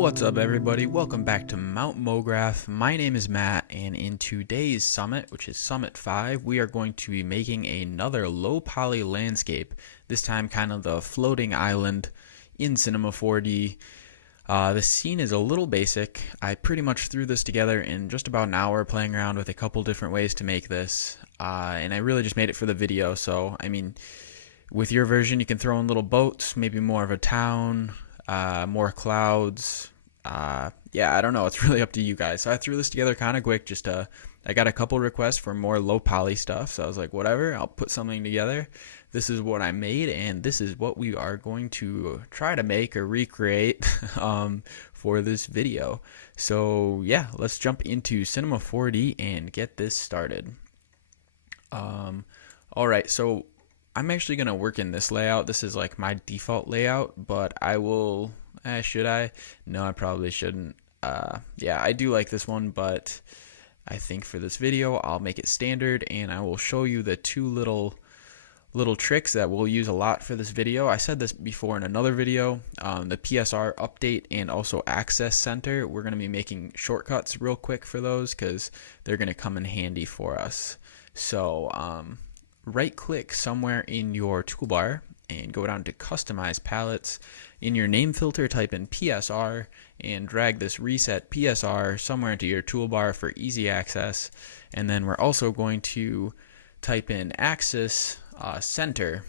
What's up, everybody? Welcome back to Mount Mograph. My name is Matt, and in today's summit, which is Summit 5, we are going to be making another low poly landscape, this time kind of the floating island in Cinema 4D. The scene is a little basic. I pretty much threw this together in just about an hour, playing around with a couple different ways to make this, and I really just made it for the video. So, I mean, with your version, you can throw in little boats, maybe more of a town, more clouds. Yeah, I don't know. It's really up to you guys. So I threw this together kind of quick. I got a couple requests for more low poly stuff. So I was like, whatever, I'll put something together. This is what I made, and this is what we are going to try to make or recreate for this video. So yeah, let's jump into Cinema 4D and get this started. All right, so I'm actually going to work in this layout. This is like my default layout, but I will, should I? No, I probably shouldn't. Yeah, I do like this one, but I think for this video, I'll make it standard, and I will show you the two little tricks that we'll use a lot for this video. I said this before in another video, the PSR update and also access center. We're going to be making shortcuts real quick for those because they're going to come in handy for us. So, right click somewhere in your toolbar and go down to customize palettes. In your name filter, type in PSR and drag this reset PSR somewhere into your toolbar for easy access. And then we're also going to type in axis center,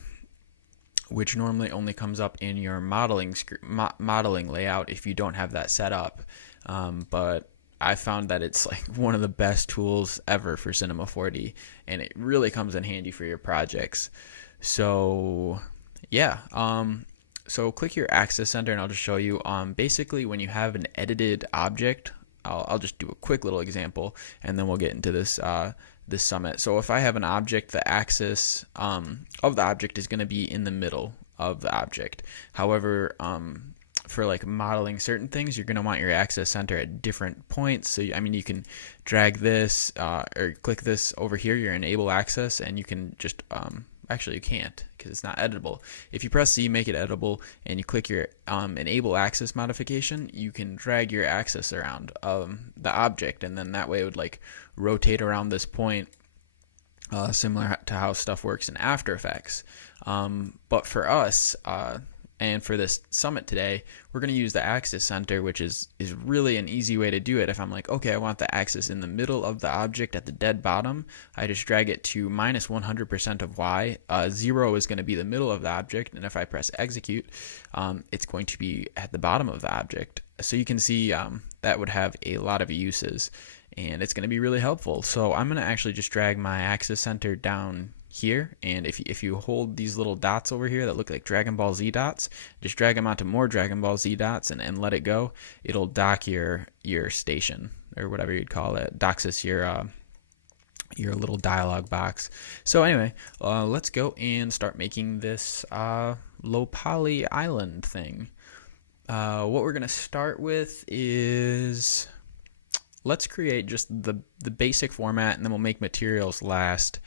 which normally only comes up in your modeling layout if you don't have that set up. But I found that it's like one of the best tools ever for Cinema 4D, and it really comes in handy for your projects. So yeah, so click your axis center, and I'll just show you. Basically, when you have an edited object, I'll just do a quick little example, and then we'll get into this this summit. So if I have an object, the axis of the object is going to be in the middle of the object. However, for like modeling certain things, you're going to want your axis center at different points. So I mean, you can drag this or click this over here, your enable axis, and you can just actually you can't because it's not editable. If you press C, make it editable, and you click your enable axis modification, you can drag your axis around the object, and then that way it would like rotate around this point, similar to how stuff works in After Effects. But for us, and for this summit today, we're going to use the axis center, which is really an easy way to do it. If I'm like, okay, I want the axis in the middle of the object at the dead bottom, I just drag it to minus 100% of Y. 0 is going to be the middle of the object, and if I press execute, it's going to be at the bottom of the object. So you can see that would have a lot of uses, and it's going to be really helpful. So I'm going to actually just drag my axis center down here, and if you hold these little dots over here that look like Dragon Ball Z dots, just drag them onto more Dragon Ball Z dots and let it go. It'll dock your station, or whatever you'd call it. Docks your little dialog box. So anyway, let's go and start making this low poly island thing. What we're gonna start with is, let's create just the basic format, and then we'll make materials last,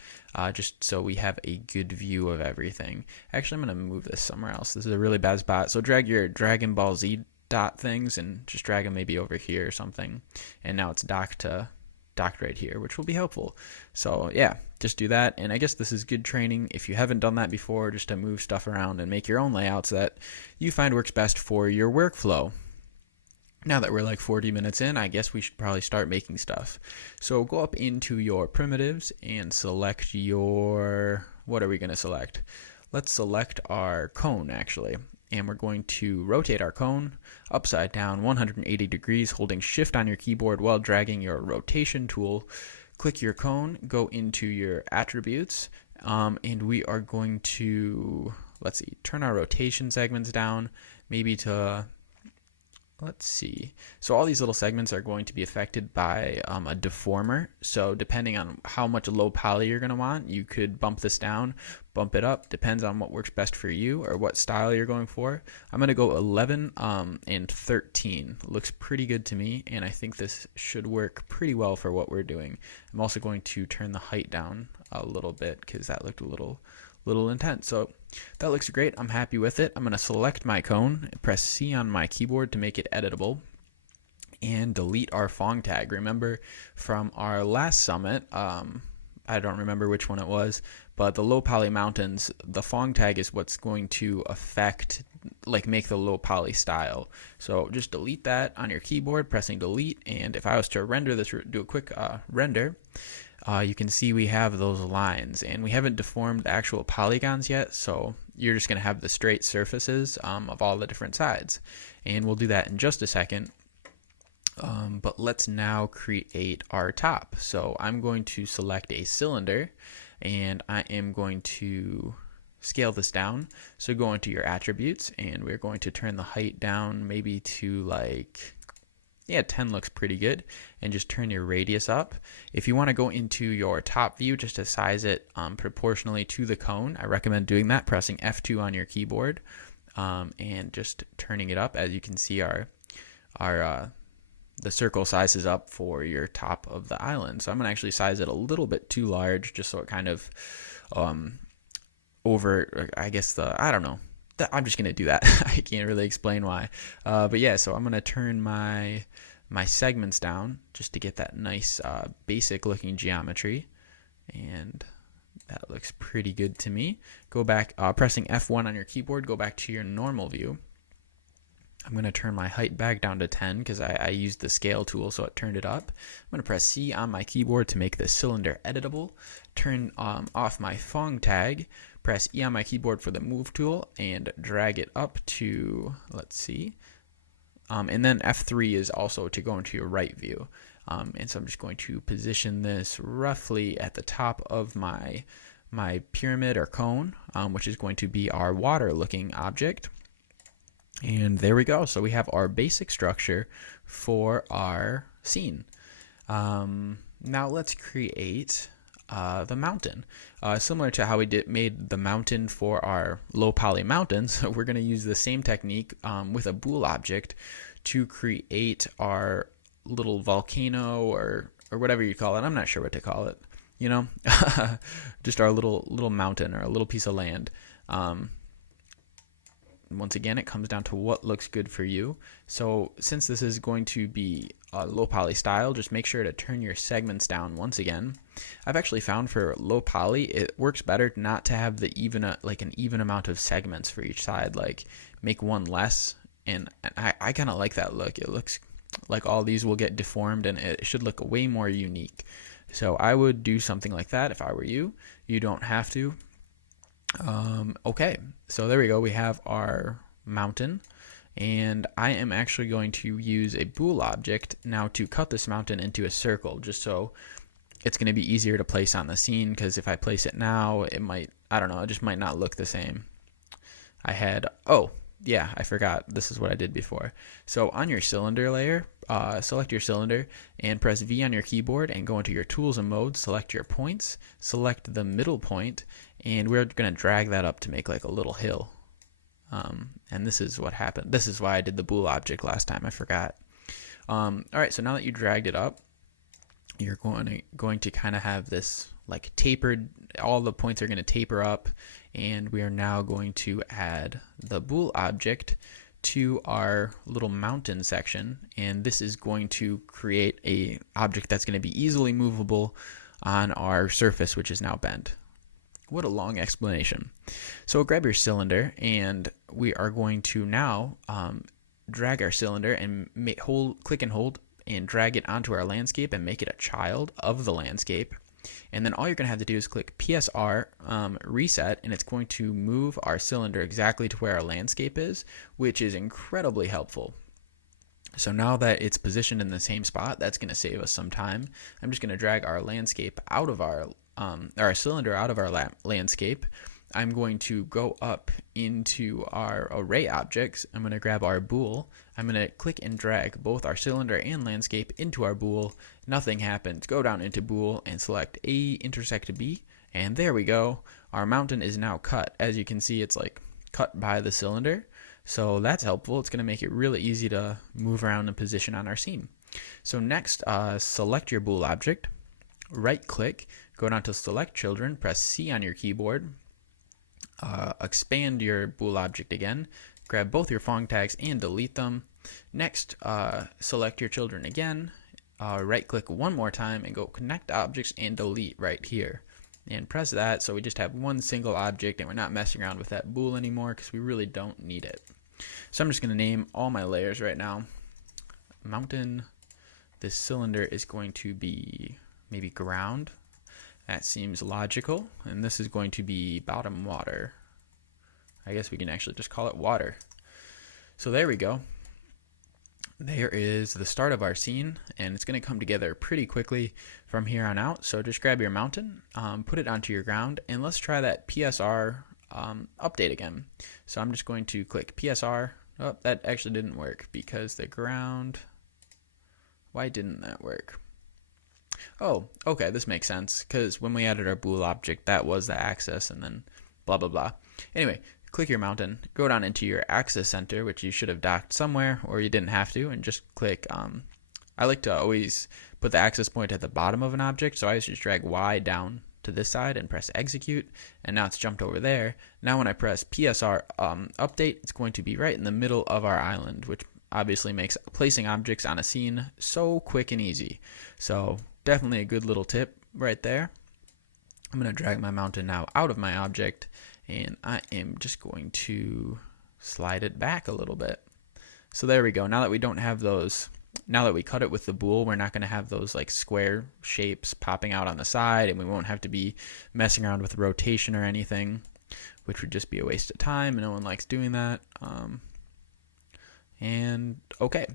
just so we have a good view of everything. Actually, I'm going to move this somewhere else. This is a really bad spot. So drag your Dragon Ball Z dot things and just drag them maybe over here or something. And now it's docked right here, which will be helpful. So yeah, just do that. And I guess this is good training if you haven't done that before, just to move stuff around and make your own layouts that you find works best for your workflow. Now that we're like 40 minutes in, I guess we should probably start making stuff. So go up into your primitives and select your, what are we going to select? Let's select our cone, actually. And we're going to rotate our cone upside down 180 degrees, holding shift on your keyboard while dragging your rotation tool. Click your cone, go into your attributes, and we are going to, let's see, turn our rotation segments down, maybe to, let's see. So all these little segments are going to be affected by a deformer. So depending on how much low poly you're going to want, you could bump this down, bump it up. Depends on what works best for you or what style you're going for. I'm going to go 11 and 13. Looks pretty good to me, and I think this should work pretty well for what we're doing. I'm also going to turn the height down a little bit because that looked a little intense. So That looks great. I'm happy with it. I'm going to select my cone and press C on my keyboard to make it editable. and delete our Phong tag. Remember from our last summit, I don't remember which one it was, but the low poly mountains, the Phong tag is what's going to affect, like make the low poly style. So just delete that on your keyboard, pressing delete. And if I was to render this, do a quick render, you can see we have those lines, and we haven't deformed the actual polygons yet. So you're just going to have the straight surfaces of all the different sides. And we'll do that in just a second. But let's now create our top. So I'm going to select a cylinder, and I am going to scale this down. So go into your attributes, and we're going to turn the height down maybe to like, yeah, 10 looks pretty good, and just turn your radius up. If you want to go into your top view just to size it proportionally to the cone, I recommend doing that, pressing F2 on your keyboard and just turning it up. As you can see, the circle sizes up for your top of the island. So I'm going to actually size it a little bit too large, just so it kind of I don't know. I'm just going to do that. I can't really explain why. But yeah, so I'm going to turn my segments down just to get that nice basic looking geometry. And that looks pretty good to me. Go back, pressing F1 on your keyboard, go back to your normal view. I'm going to turn my height back down to 10 because I used the scale tool, so it turned it up. I'm going to press C on my keyboard to make the cylinder editable. Turn off my Phong tag. Press E on my keyboard for the move tool and drag it up to, let's see. And then F3 is also to go into your right view. And so I'm just going to position this roughly at the top of my pyramid or cone, which is going to be our water looking object. And there we go. So we have our basic structure for our scene. Now let's create the mountain. Similar to how we made the mountain for our low poly mountains, we're going to use the same technique with a bool object to create our little volcano or whatever you call it. I'm not sure what to call it. You know, just our little mountain or a little piece of land. Once again, it comes down to what looks good for you. So since this is going to be a low poly style, just make sure to turn your segments down once again. I've actually found for low poly, it works better not to have the an even amount of segments for each side, like make one less. And I kind of like that look. It looks like all these will get deformed and it should look way more unique. So I would do something like that if I were you. You don't have to. Okay, so there we go. We have our mountain, and I am actually going to use a bool object now to cut this mountain into a circle, just so it's going to be easier to place on the scene, because if I place it now, it might, I don't know, it just might not look the same. Oh, yeah, I forgot. This is what I did before. So on your cylinder layer, select your cylinder and press V on your keyboard and go into your tools and modes, select your points, select the middle point, and we're going to drag that up to make like a little hill. And this is what happened. This is why I did the bool object last time. I forgot. All right, so now that you dragged it up, you're going to kind of have this like tapered, all the points are going to taper up, and we are now going to add the bool object to our little mountain section, and this is going to create a object that's going to be easily movable on our surface, which is now bent. What a long explanation. So grab your cylinder, and we are going to now drag our cylinder and click and hold and drag it onto our landscape and make it a child of the landscape. And then all you're going to have to do is click PSR reset, and it's going to move our cylinder exactly to where our landscape is, which is incredibly helpful. So now that it's positioned in the same spot, that's going to save us some time. I'm just going to drag our landscape out of our cylinder out of our landscape. I'm going to go up into our array objects. I'm going to grab our bool. I'm going to click and drag both our cylinder and landscape into our bool. Nothing happens. Go down into bool and select A intersect B, and there we go. Our mountain is now cut. As you can see, it's like cut by the cylinder. So that's helpful. It's going to make it really easy to move around and position on our scene. So next, select your bool object, right click, go down to select children, press C on your keyboard, expand your bool object again, grab both your Phong tags and delete them. Next, select your children again, right click one more time and go connect objects and delete right here. And press that so we just have one single object and we're not messing around with that bool anymore because we really don't need it. So I'm just going to name all my layers right now. Mountain. This cylinder is going to be maybe ground. That seems logical. And this is going to be bottom water. I guess we can actually just call it water. So there we go. There is the start of our scene, and it's going to come together pretty quickly from here on out. So just grab your mountain, put it onto your ground, and let's try that PSR update again. So I'm just going to click PSR. Oh, that actually didn't work because the ground... Why didn't that work? Oh, okay, this makes sense, because when we added our bool object, that was the axis, and then blah, blah, blah. Anyway, click your mountain, go down into your axis center, which you should have docked somewhere, or you didn't have to, and just click, I like to always put the axis point at the bottom of an object, so I just drag Y down to this side and press execute, and now it's jumped over there. Now when I press PSR update, it's going to be right in the middle of our island, which obviously makes placing objects on a scene so quick and easy. So definitely a good little tip right there. I'm going to drag my mountain now out of my object, and I am just going to slide it back a little bit. So there we go. Now that we don't have those, now that we cut it with the bool, we're not going to have those like square shapes popping out on the side, and we won't have to be messing around with rotation or anything, which would just be a waste of time, and no one likes doing that. And okay,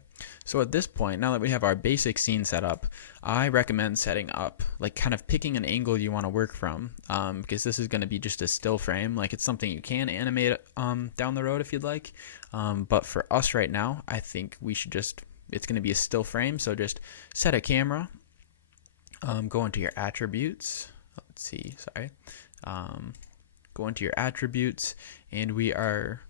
so at this point, now that we have our basic scene set up, I recommend setting up, like kind of picking an angle you want to work from, because this is going to be just a still frame. Like it's something you can animate down the road if you'd like, but for us right now, I think we should just, it's going to be a still frame, so just set a camera, go into your attributes, let's see, sorry, go into your attributes, and we are...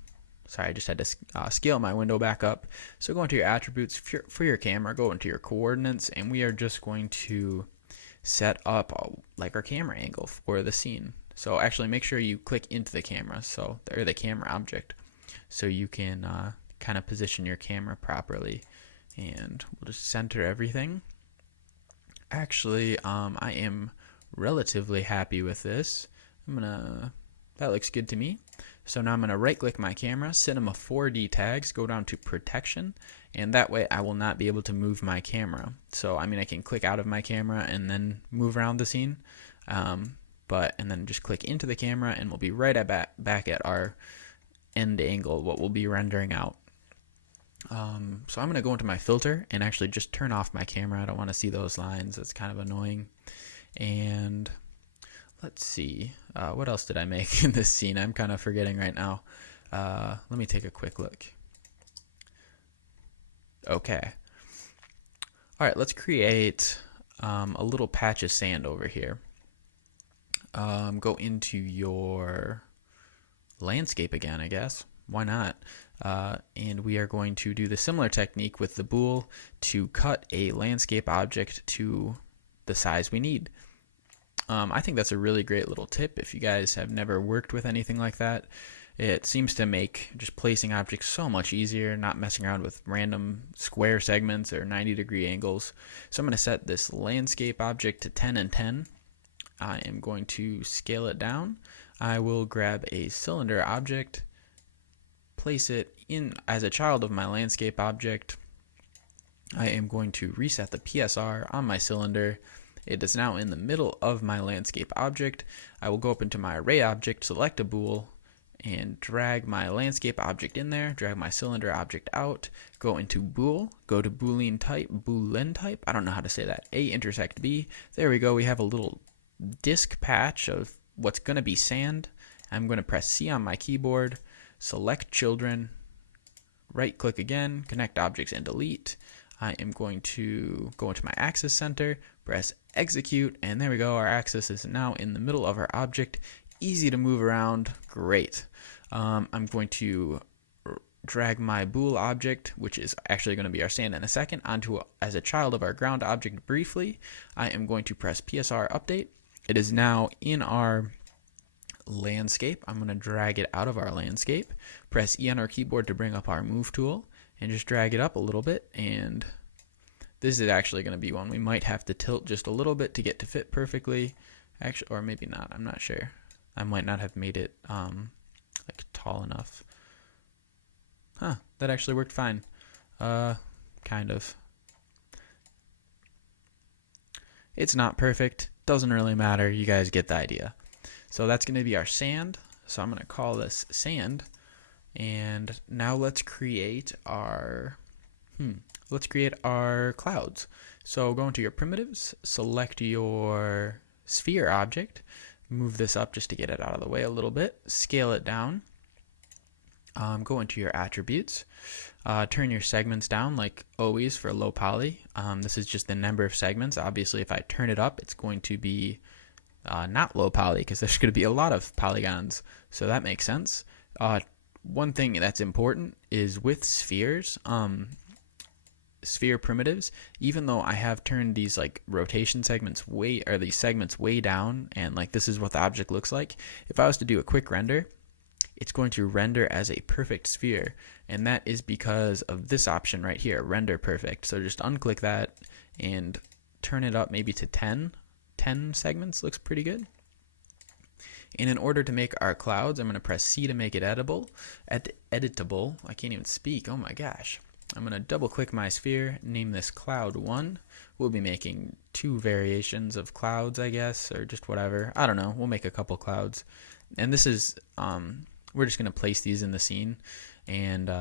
Sorry, I just had to scale my window back up. So go into your attributes for your camera, go into your coordinates, and we are just going to set up like our camera angle for the scene. So actually make sure you click into the camera, so or the camera object, so you can kind of position your camera properly. And we'll just center everything. Actually, I am relatively happy with this. That looks good to me. So now I'm going to right click my camera, Cinema 4D tags, go down to protection, and that way I will not be able to move my camera. So I mean I can click out of my camera and then move around the scene, and then just click into the camera and we'll be right back at our end angle, what we'll be rendering out. So I'm going to go into my filter and actually just turn off my camera. I don't want to see those lines. It's kind of annoying. And let's see, what else did I make in this scene? I'm kind of forgetting right now. Let me take a quick look. Okay. All right, let's create a little patch of sand over here. Go into your landscape again, I guess. Why not? And we are going to do the similar technique with the bool to cut a landscape object to the size we need. I think that's a really great little tip if you guys have never worked with anything like that. It seems to make just placing objects so much easier, not messing around with random square segments or 90-degree angles. So I'm going to set this landscape object to 10 and 10. I am going to scale it down. I will grab a cylinder object, place it in as a child of my landscape object. I am going to reset the PSR on my cylinder. It is now in the middle of my landscape object. I will go up into my array object, select a bool, and drag my landscape object in there, drag my cylinder object out, go into bool, go to boolean type, I don't know how to say that, A intersect B. There we go, we have a little disk patch of what's going to be sand. I'm going to press C on my keyboard, select children, right click again, connect objects and delete. I am going to go into my axis center, press execute, and there we go. Our axis is now in the middle of our object. Easy to move around. Great. I'm going to drag my bool object, which is actually going to be our sand in a second, onto as a child of our ground object briefly. I am going to press PSR update. It is now in our landscape. I'm going to drag it out of our landscape. Press E on our keyboard to bring up our move tool. and just drag it up a little bit. And this is actually going to be one we might have to tilt just a little bit to get to fit perfectly. Actually, or maybe not. I'm not sure. I might not have made it like tall enough. Huh, that actually worked fine. Kind of. It's not perfect. Doesn't really matter. You guys get the idea. So that's going to be our sand. So I'm going to call this sand. And now let's create our clouds. So go into your primitives, select your sphere object, move this up just to get it out of the way a little bit, scale it down, go into your attributes, turn your segments down like always for low poly. This is just the number of segments. Obviously if I turn it up, it's going to be not low poly because there's going to be a lot of polygons, so that makes sense. One thing that's important is with spheres, sphere primitives, even though I have turned these like rotation segments these segments way down, and like this is what the object looks like, if I was to do a quick render, it's going to render as a perfect sphere, and that is because of this option right here, render perfect. So just unclick that and turn it up maybe to 10 segments. Looks pretty good. And in order to make our clouds, I'm going to press C to make it editable. I can't even speak. Oh my gosh. I'm going to double click my sphere, name this cloud 1. We'll be making 2 variations of clouds, I guess, or just whatever. I don't know. We'll make a couple clouds. And this is, we're just going to place these in the scene and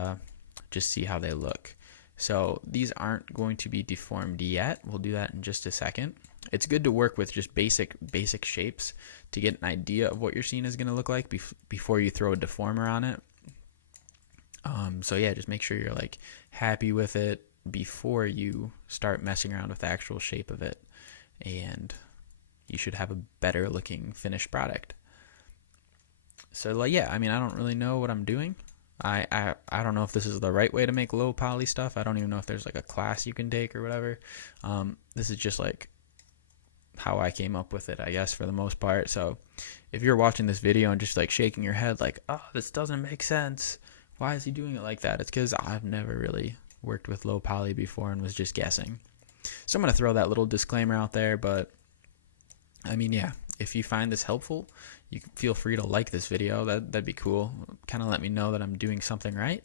just see how they look. So these aren't going to be deformed yet. We'll do that in just a second. It's good to work with just basic shapes to get an idea of what your scene is going to look like before you throw a deformer on it. So yeah, just make sure you're like happy with it before you start messing around with the actual shape of it, and you should have a better looking finished product. So like, yeah, I mean, I don't really know what I'm doing. I don't know if this is the right way to make low poly stuff. I don't even know if there's like a class you can take or whatever. This is just like how I came up with it, I guess, for the most part. So if you're watching this video and just like shaking your head like, oh, this doesn't make sense, why is he doing it like that? It's because I've never really worked with low poly before and was just guessing. So I'm going to throw that little disclaimer out there, but I mean, yeah, if you find this helpful, you can feel free to like this video. That'd be cool. Kind of let me know that I'm doing something right,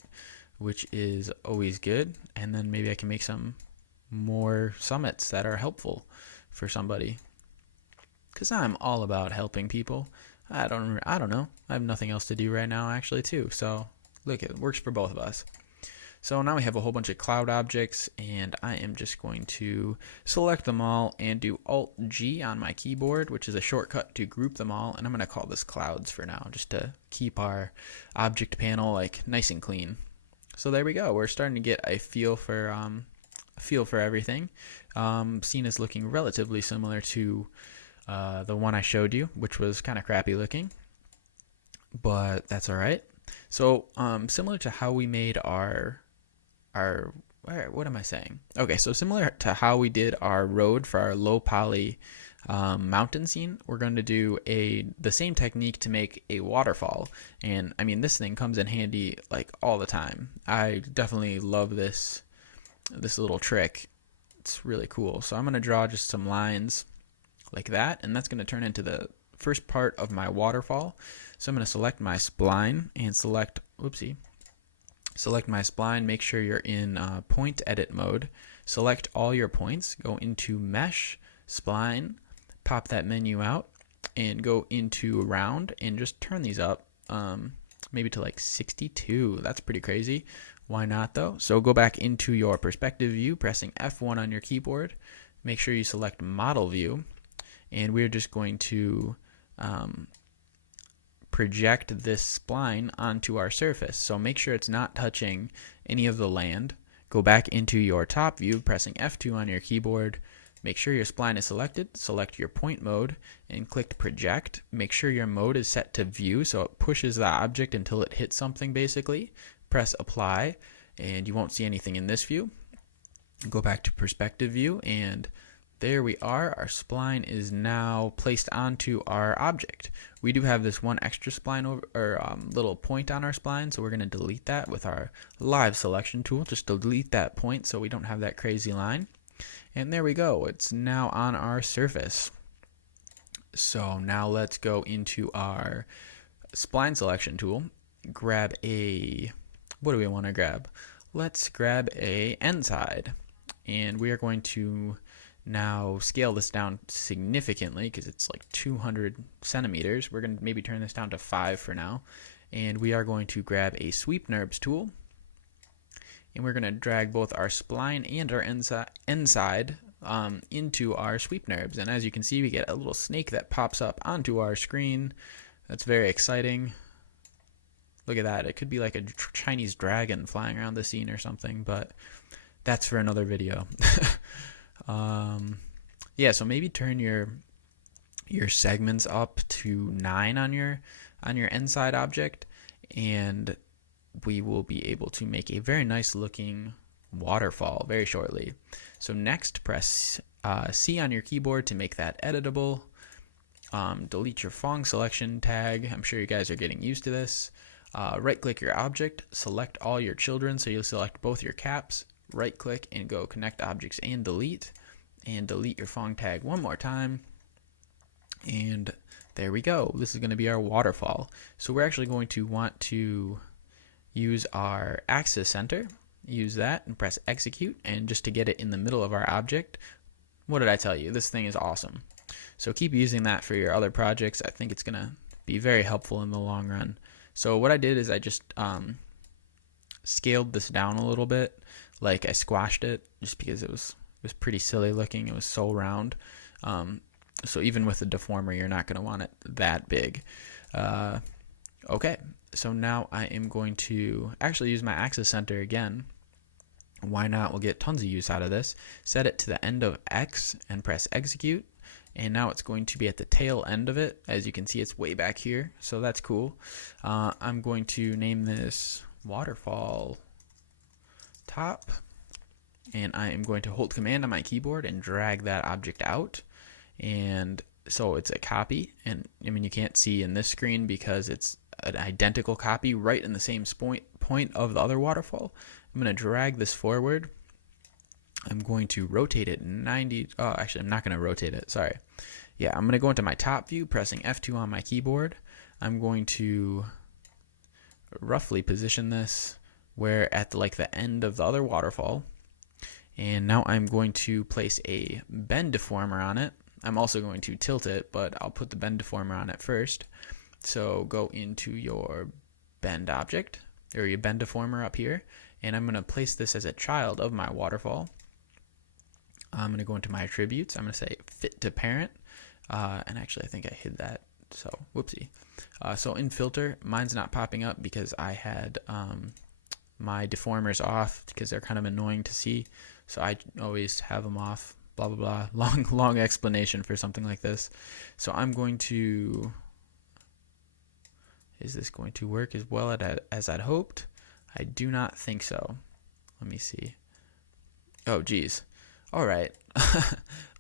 which is always good. And then maybe I can make some more summits that are helpful for somebody, because I'm all about helping people. I don't know. I have nothing else to do right now actually too. So look, it works for both of us. So now we have a whole bunch of cloud objects, and I am just going to select them all and do Alt-G on my keyboard, which is a shortcut to group them all, and I'm going to call this clouds for now, just to keep our object panel like nice and clean. So there we go. We're starting to get a feel for everything. Scene is looking relatively similar to the one I showed you, which was kind of crappy looking, but that's all right. So similar to how we made our what am I saying? Okay, so similar to how we did our road for our low poly mountain scene, we're going to do the same technique to make a waterfall. And I mean, this thing comes in handy like all the time. I definitely love this little trick. It's really cool. So I'm going to draw just some lines like that, and that's going to turn into the first part of my waterfall. So I'm going to select my spline and select my spline. Make sure you're in point edit mode. Select all your points, go into mesh, spline, pop that menu out, and go into round and just turn these up maybe to like 62. That's pretty crazy. Why not though? So go back into your perspective view, pressing F1 on your keyboard. Make sure you select model view, and we're just going to project this spline onto our surface. So make sure it's not touching any of the land. Go back into your top view, pressing F2 on your keyboard. Make sure your spline is selected. Select your point mode and click project. Make sure your mode is set to view, so it pushes the object until it hits something basically. Press apply, and you won't see anything in this view. Go back to perspective view, and there we are. Our spline is now placed onto our object. We do have this one extra spline over, or little point on our spline, so we're going to delete that with our live selection tool. Just delete that point so we don't have that crazy line. And there we go. It's now on our surface. So now let's go into our spline selection tool. Grab a, what do we want to grab? Let's grab a end side. And we are going to now scale this down significantly because it's like 200 centimeters. We're going to maybe turn this down to 5 for now. And we are going to grab a sweep NURBS tool. And we're going to drag both our spline and our end side into our sweep NURBS. And as you can see, we get a little snake that pops up onto our screen. That's very exciting. Look at that. It could be like a Chinese dragon flying around the scene or something, but that's for another video. Yeah, so maybe turn your segments up to 9 on your end side object, and we will be able to make a very nice looking waterfall very shortly. So next, press C on your keyboard to make that editable. Delete your Phong selection tag. I'm sure you guys are getting used to this. Right click your object, select all your children, so you'll select both your caps. Right click and go connect objects and delete your Phong tag one more time, and there we go. This is going to be our waterfall. So we're actually going to want to use our axis center, use that and press execute, and just to get it in the middle of our object. What did I tell you? This thing is awesome. So keep using that for your other projects. I think it's going to be very helpful in the long run. So what I did is I just scaled this down a little bit. Like I squashed it just because it was pretty silly looking. It was so round. So even with the deformer, you're not going to want it that big. Okay, so now I am going to actually use my axis center again. Why not? We'll get tons of use out of this. Set it to the end of X and press execute. And now it's going to be at the tail end of it. As you can see, it's way back here. So that's cool. I'm going to name this waterfall top. And I am going to hold command on my keyboard and drag that object out. And so it's a copy. And I mean, you can't see in this screen because it's an identical copy right in the same point of the other waterfall. I'm going to drag this forward. I'm going to rotate it 90. Oh, actually, I'm not going to rotate it. Sorry. Yeah, I'm going to go into my top view, pressing F2 on my keyboard. I'm going to roughly position this where at the end of the other waterfall. And now I'm going to place a bend deformer on it. I'm also going to tilt it, but I'll put the bend deformer on it first. So go into your bend object, or your bend deformer up here, and I'm going to place this as a child of my waterfall. I'm going to go into my attributes. I'm going to say fit to parent, and actually I think I hid that, so whoopsie. So in filter, mine's not popping up because I had my deformers off because they're kind of annoying to see. So I always have them off, blah, blah, blah. Long explanation for something like this. So I'm going to, is this going to work as well as I'd hoped? I do not think so. Let me see. Oh, geez. All right.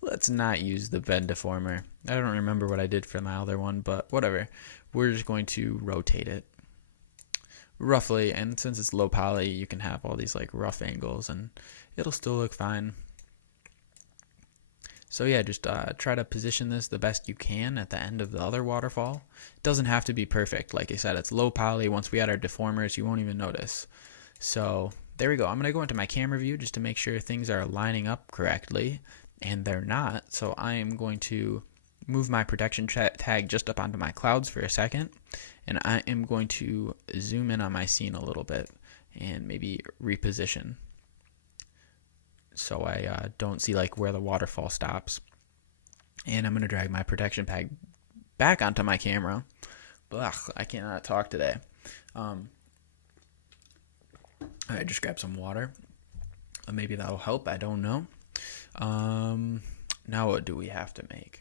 Let's not use the bend deformer. I don't remember what I did for my other one, but whatever. We're just going to rotate it roughly, and since it's low poly, you can have all these rough angles and it'll still look fine. So yeah, just try to position this the best you can at the end of the other waterfall. It doesn't have to be perfect. Like I said, it's low poly. Once we add our deformers, you won't even notice. So there we go. I'm going to go into my camera view just to make sure things are lining up correctly, and they're not. So I am going to move my protection tag just up onto my clouds for a second, and I am going to zoom in on my scene a little bit and maybe reposition so I don't see where the waterfall stops. And I'm going to drag my protection tag back onto my camera. Ugh, I cannot talk today. I just grabbed some water. Maybe that'll help. I don't know. Now what do we have to make?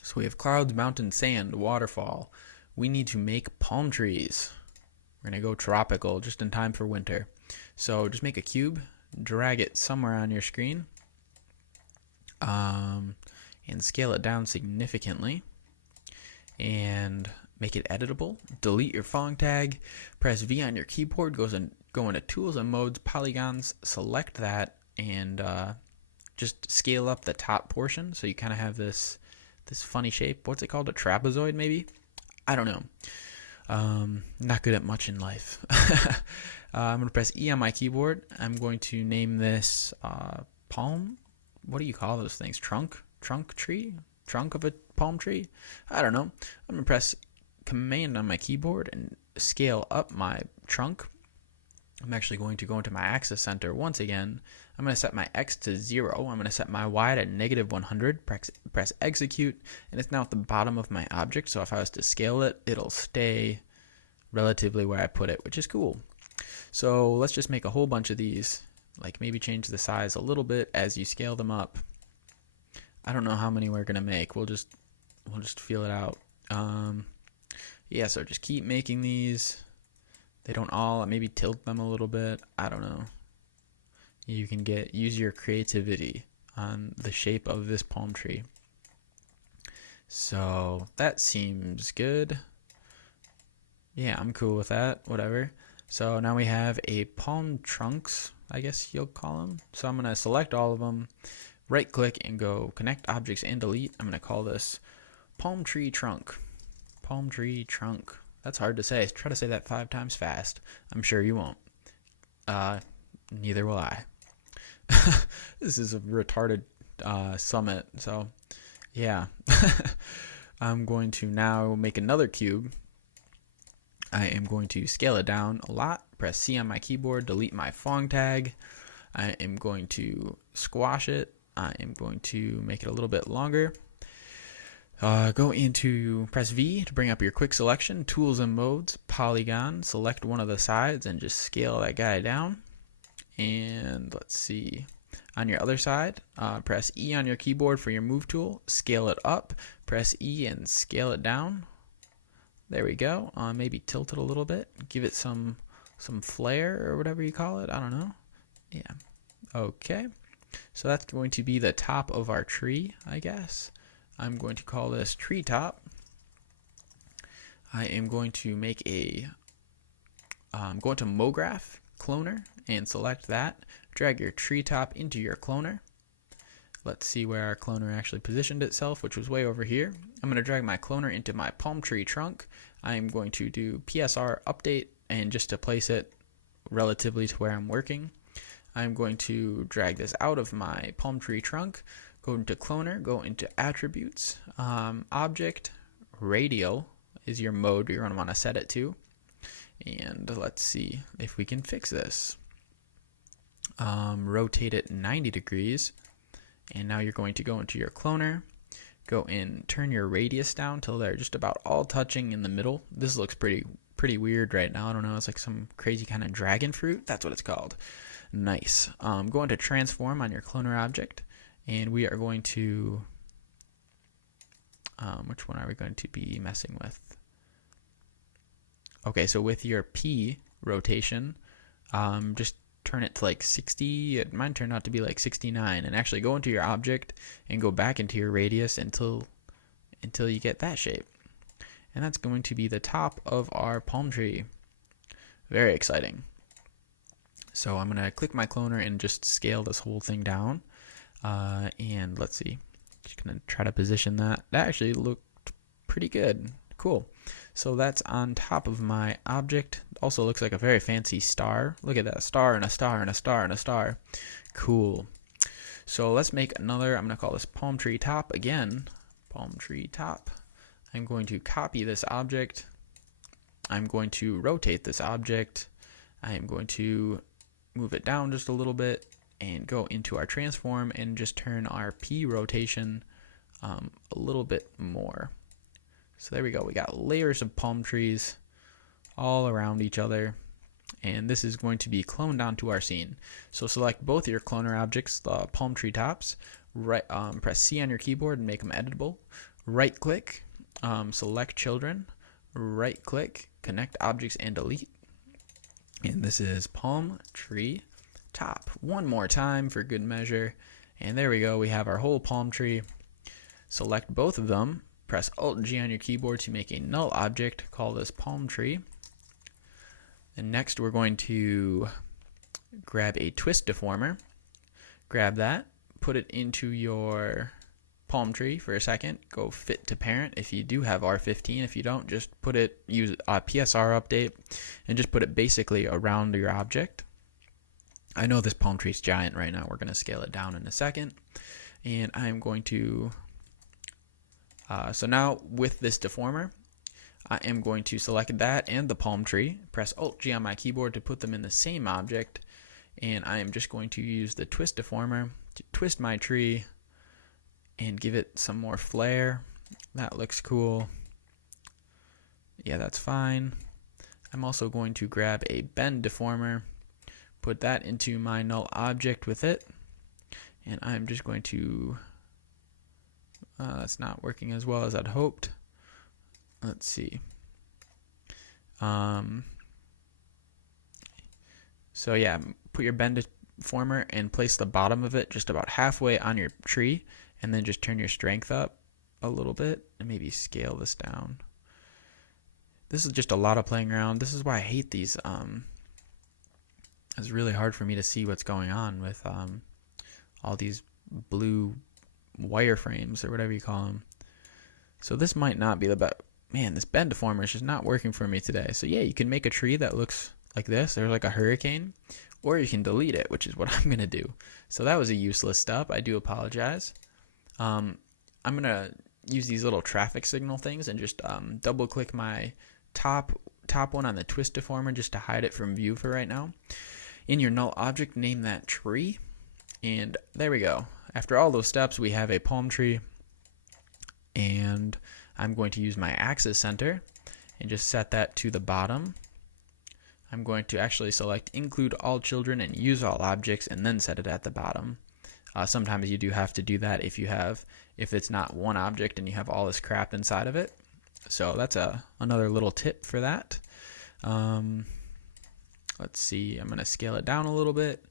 So we have clouds, mountain, sand, waterfall. We need to make palm trees. We're going to go tropical just in time for winter. So just make a cube, drag it somewhere on your screen. and scale it down significantly and make it editable. Delete your font tag, press V on your keyboard, go into tools and modes, polygons, select that, and just scale up the top portion so you kind of have this funny shape. What's it called? A trapezoid maybe? I don't know. Not good at much in life. I'm going to press E on my keyboard. I'm going to name this palm. What do you call those things? Trunk tree? Trunk of a palm tree? I don't know. I'm going to press Command on my keyboard and scale up my trunk. I'm actually going to go into my axis center once again. I'm going to set my X to 0. I'm going to set my Y to -100. Press execute, and it's now at the bottom of my object. So if I was to scale it, it'll stay relatively where I put it, which is cool. So let's just make a whole bunch of these. Like maybe change the size a little bit as you scale them up. I don't know how many we're gonna make. We'll just feel it out. Yeah, so just keep making these. They don't all, maybe tilt them a little bit. I don't know. You can use your creativity on the shape of this palm tree. So that seems good. Yeah, I'm cool with that. Whatever. So now we have a palm trunks, I guess you'll call them. So I'm gonna select all of them, right click and go connect objects and delete. I'm gonna call this palm tree trunk. Palm tree trunk. That's hard to say. Try to say that 5 times fast. I'm sure you won't. Neither will I. This is a retarded summit. So yeah. I'm going to now make another cube. I am going to scale it down a lot. Press C on my keyboard, delete my font tag. I am going to squash it. I am going to make it a little bit longer. Go into press V to bring up your quick selection, tools and modes, polygon, select one of the sides and just scale that guy down. And let's see, on your other side, press E on your keyboard for your move tool, scale it up, press E and scale it down. There we go. Maybe tilt it a little bit, give it some flair or whatever you call it. I don't know. Yeah. Okay. So that's going to be the top of our tree, I guess. I'm going to call this treetop. I am going to make go into Mograph cloner and select that. Drag your treetop into your cloner. Let's see where our cloner actually positioned itself, which was way over here. I'm going to drag my cloner into my palm tree trunk. I am going to do PSR update, and just to place it relatively to where I'm working, I'm going to drag this out of my palm tree trunk, go into cloner, go into attributes, object, radial is your mode you're going to want to set it to. And let's see if we can fix this. Rotate it 90 degrees. And now you're going to go into your cloner, go in, turn your radius down till they're just about all touching in the middle. This looks pretty weird right now. I don't know. It's like some crazy kind of dragon fruit. That's what it's called. Nice. Go into transform on your cloner object, and we are going to, which one are we going to be messing with? Okay, so with your P rotation, just turn it to like 60. Mine turned out to be like 69, and actually go into your object and go back into your radius until you get that shape. And that's going to be the top of our palm tree. Very exciting. So I'm going to click my cloner and just scale this whole thing down. And let's see. Just going to try to position that. That actually looked pretty good. Cool. So that's on top of my object. Also looks like a very fancy star. Look at that, star and a star and a star and a star. Cool. So let's make another. I'm going to call this palm tree top again. Palm tree top. I'm going to copy this object. I'm going to rotate this object. I am going to move it down just a little bit and go into our transform and just turn our P rotation a little bit more. So there we go. We got layers of palm trees all around each other, and this is going to be cloned onto our scene. So select both your cloner objects, the palm tree tops, right, press C on your keyboard and make them editable. Right click, select children, right click, connect objects and delete. And this is palm tree top. One more time for good measure, And there we go, we have our whole palm tree. Select both of them, press Alt-G on your keyboard to make a null object, call this palm tree. And next we're going to grab a twist deformer, grab that, put it into your palm tree for a second, go fit to parent if you do have R15. If you don't, just use a PSR update and just put it basically around your object. I know this palm tree is giant right now. We're going to scale it down in a second. And I'm going to, so now with this deformer, I am going to select that and the palm tree, press Alt-G on my keyboard to put them in the same object. And I am just going to use the twist deformer to twist my tree and give it some more flair. That looks cool. Yeah, that's fine. I'm also going to grab a bend deformer, put that into my null object with it, and I'm just going to, that's not working as well as I'd hoped. Let's see. So yeah, put your bend deformer and place the bottom of it just about halfway on your tree, and then just turn your strength up a little bit and maybe scale this down. This is just a lot of playing around. This is why I hate these. It's really hard for me to see what's going on with all these blue wireframes or whatever you call them. So this might not be the best. Man, this bend deformer is just not working for me today. So yeah, you can make a tree that looks like this. There's like a hurricane. Or you can delete it, which is what I'm going to do. So that was a useless step. I do apologize. I'm going to use these little traffic signal things and just double click my top one on the twist deformer just to hide it from view for right now. In your null object, name that tree. And there we go. After all those steps, we have a palm tree. And I'm going to use my axis center and just set that to the bottom. I'm going to actually select include all children and use all objects and then set it at the bottom. Sometimes you do have to do that if it's not one object and you have all this crap inside of it. So that's another little tip for that. Let's see, I'm going to scale it down a little bit,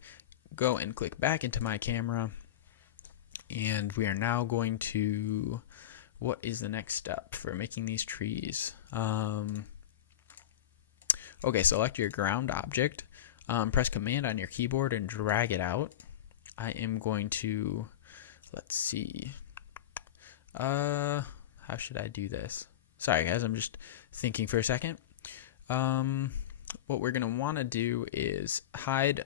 go and click back into my camera, and we are now going to, what is the next step for making these trees? Okay, select your ground object, press Command on your keyboard and drag it out. I am going to, let's see, how should I do this? Sorry guys, I'm just thinking for a second. What we're going to want to do is hide,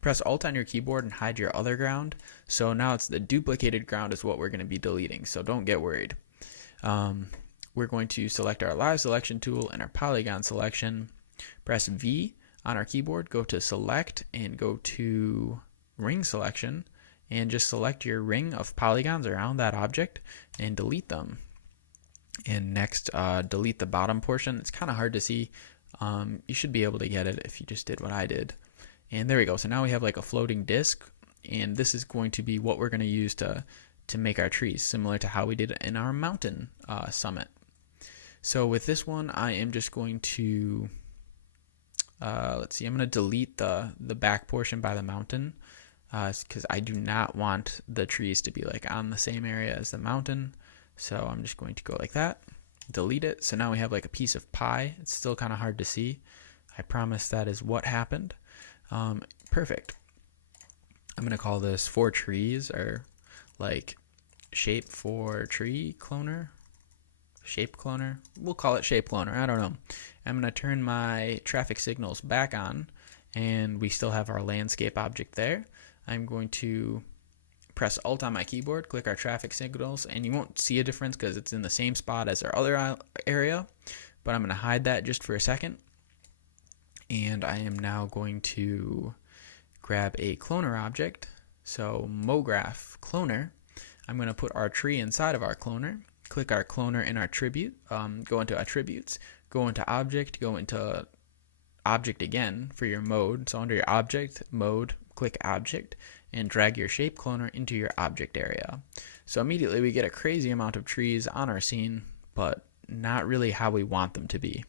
press Alt on your keyboard and hide your other ground. So now it's the duplicated ground is what we're going to be deleting, so don't get worried. We're going to select our live selection tool and our polygon selection. Press V on our keyboard, go to select and go to ring selection and just select your ring of polygons around that object and delete them. And next, delete the bottom portion. It's kind of hard to see. You should be able to get it if you just did what I did. And there we go. So now we have like a floating disk, and this is going to be what we're going to use to make our trees, similar to how we did in our mountain summit. So with this one, I am just going to let's see, I'm going to delete the back portion by the mountain because I do not want the trees to be like on the same area as the mountain. So I'm just going to go like that, delete it. So now we have like a piece of pie. It's still kind of hard to see. I promise that is what happened. Perfect. I'm going to call this for trees, or like shape for tree cloner. Shape cloner. We'll call it shape cloner. I don't know. I'm going to turn my traffic signals back on, and we still have our landscape object there. I'm going to press Alt on my keyboard, click our traffic signals, and you won't see a difference because it's in the same spot as our other area, but I'm going to hide that just for a second. And I am now going to grab a cloner object. So Mograph cloner. I'm going to put our tree inside of our cloner, click our cloner in our attribute, go into attributes, go into object, go into object again for your mode. So under your object, mode, click object, and drag your shape cloner into your object area. So immediately we get a crazy amount of trees on our scene, but not really how we want them to be.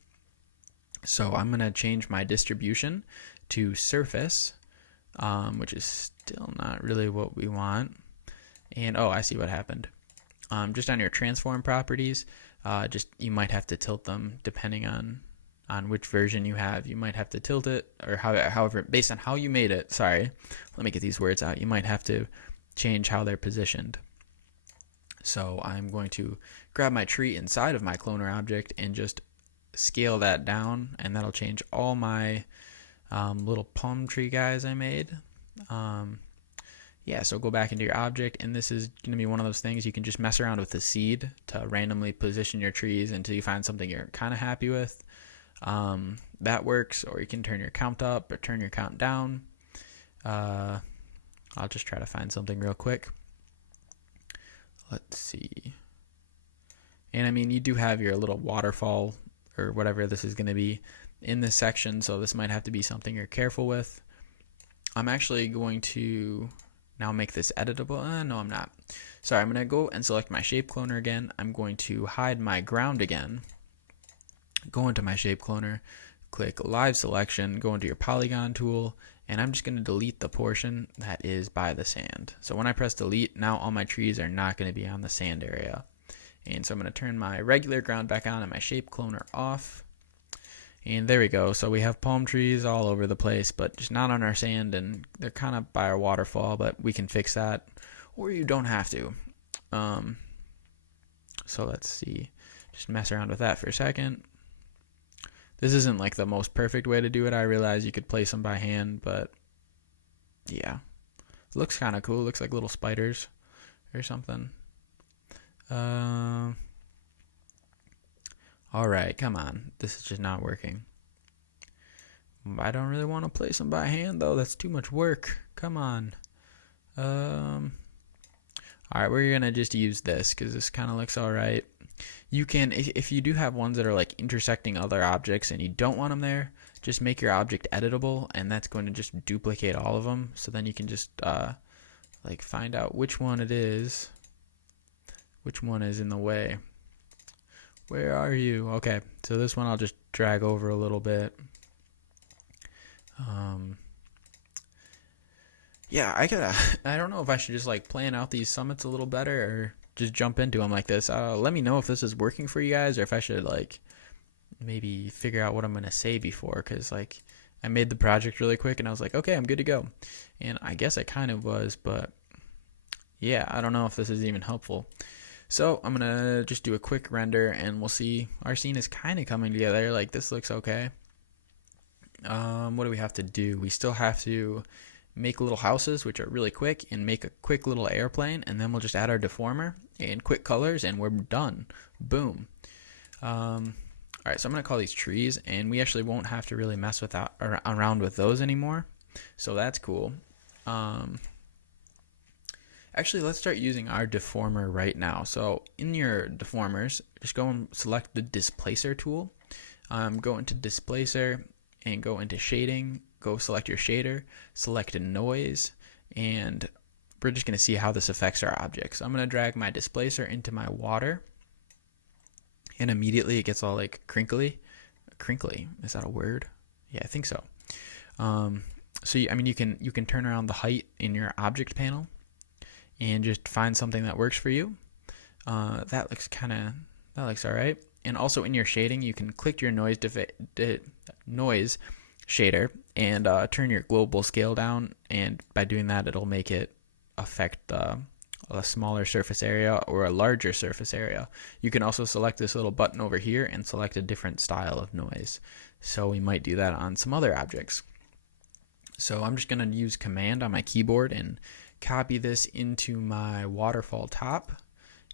So I'm going to change my distribution to surface, which is still not really what we want. And oh, I see what happened. Just on your transform properties, just you might have to tilt them depending on which version you have. You might have to tilt it, or however, based on how you made it. Sorry, let me get these words out. You might have to change how they're positioned. So I'm going to grab my tree inside of my cloner object and just scale that down, and that'll change all my little palm tree guys I made. Yeah, so go back into your object, and this is going to be one of those things you can just mess around with the seed to randomly position your trees until you find something you're kind of happy with. That works, or you can turn your count up or turn your count down. I'll just try to find something real quick. Let's see. And I mean, you do have your little waterfall or whatever this is going to be in this section, so this might have to be something you're careful with. I'm actually going to now make this editable. No, I'm not. Sorry, I'm going to go and select my shape cloner again. I'm going to hide my ground again. Go into my shape cloner, click live selection, go into your polygon tool, and I'm just going to delete the portion that is by the sand. So when I press delete, now all my trees are not going to be on the sand area. And so I'm going to turn my regular ground back on and my shape cloner off. And there we go. So we have palm trees all over the place, but just not on our sand, and they're kind of by our waterfall, but we can fix that, or you don't have to. So let's see. Just mess around with that for a second. This isn't like the most perfect way to do it. I realize you could place them by hand, but yeah. It looks kind of cool. It looks like little spiders or something. Alright, come on. This is just not working. I don't really want to place them by hand, though. That's too much work. Come on. Alright, we're going to just use this because this kind of looks alright. You can, if you do have ones that are like intersecting other objects and you don't want them there, just make your object editable, and that's going to just duplicate all of them. So then you can just like find out which one it is. Which one is in the way? Where are you? Okay, so this one I'll just drag over a little bit. Yeah, I don't know if I should just like plan out these summits a little better or just jump into them like this. Let me know if this is working for you guys, or if I should like maybe figure out what I'm going to say before, because like I made the project really quick and I was like, okay, I'm good to go. And I guess I kind of was, but yeah, I don't know if this is even helpful. So I'm going to just do a quick render and we'll see. Our scene is kind of coming together. Like, this looks okay. What do we have to do? We still have to make little houses, which are really quick, and make a quick little airplane, and then we'll just add our deformer and quick colors and we're done. Boom. Alright, so I'm going to call these trees, and we actually won't have to really mess with around with those anymore. So that's cool. Actually, let's start using our deformer right now. So in your deformers, just go and select the Displacer tool. Go into Displacer and go into Shading. Go select your shader, select a noise, and we're just going to see how this affects our object. So I'm going to drag my Displacer into my water, and immediately it gets all like crinkly. Crinkly, is that a word? Yeah, I think so. So I mean, you can turn around the height in your object panel and just find something that works for you. That looks all right. And also in your shading, you can click your noise shader and turn your global scale down, and by doing that, it'll make it affect a smaller surface area or a larger surface area. You can also select this little button over here and select a different style of noise. So we might do that on some other objects. So I'm just going to use Command on my keyboard and copy this into my waterfall top,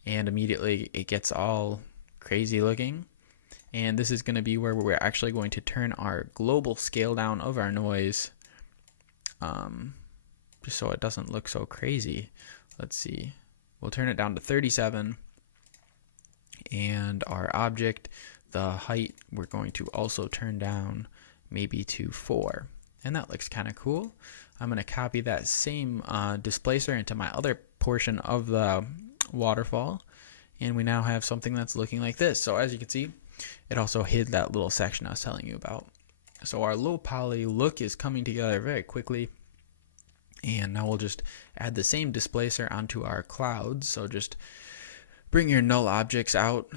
and immediately it gets all crazy looking. And this is going to be where we're actually going to turn our global scale down of our noise, just so it doesn't look so crazy. Let's see. We'll turn it down to 37. And our object, the height, we're going to also turn down maybe to 4. And that looks kind of cool. I'm going to copy that same displacer into my other portion of the waterfall. And we now have something that's looking like this. So as you can see, it also hid that little section I was telling you about. So our low poly look is coming together very quickly. And now we'll just add the same displacer onto our clouds. So just bring your null objects out.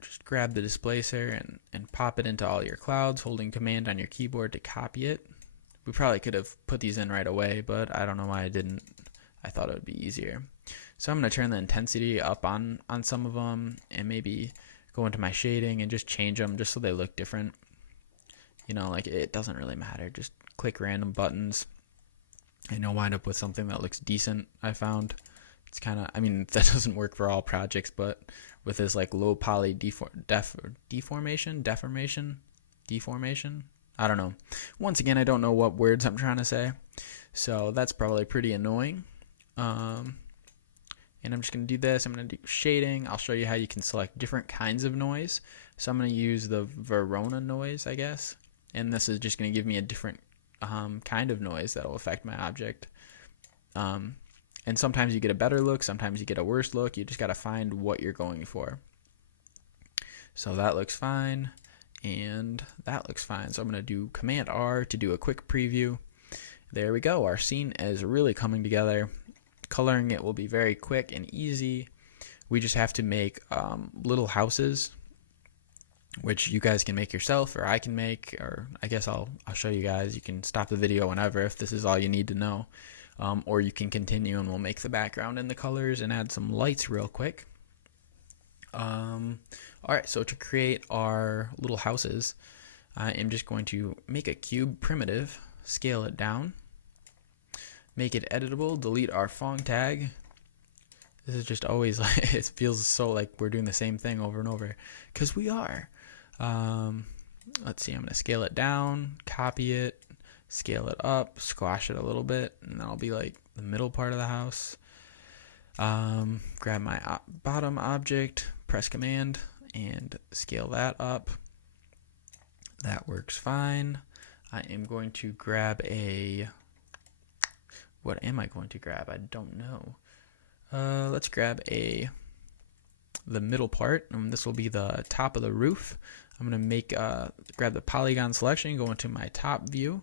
Just grab the displacer and pop it into all your clouds, holding command on your keyboard to copy it. We probably could have put these in right away, but I don't know why I didn't. I thought it would be easier. So I'm going to turn the intensity up on some of them and maybe go into my shading and just change them just so they look different. You know, like it doesn't really matter. Just click random buttons and you'll wind up with something that looks decent, I found. It's kind of, I mean, that doesn't work for all projects, but with this like low poly deformation, I don't know. Once again, I don't know what words I'm trying to say. So that's probably pretty annoying. And I'm just going to do this. I'm going to do shading. I'll show you how you can select different kinds of noise. So I'm going to use the Verona noise, I guess. And this is just going to give me a different kind of noise that will affect my object. And sometimes you get a better look. Sometimes you get a worse look. You just got to find what you're going for. So that looks fine. And that looks fine. So I'm going to do Command R to do a quick preview. There we go. Our scene is really coming together. Coloring it will be very quick and easy. We just have to make little houses, which you guys can make yourself, or I can make, or I guess I'll show you guys. You can stop the video whenever if this is all you need to know, or you can continue and we'll make the background and the colors and add some lights real quick. Alright, so to create our little houses, I am just going to make a cube primitive, scale it down, make it editable, delete our Fong tag. This is just always like, it feels so like we're doing the same thing over and over, because we are. Let's see, I'm going to scale it down, copy it, scale it up, squash it a little bit, and that'll be like the middle part of the house. Grab my bottom object, press command, and scale that up. That works fine. I am going to grab a... What am I going to grab? I don't know. Let's grab the middle part. This will be the top of the roof. I'm going to grab the polygon selection, go into my top view,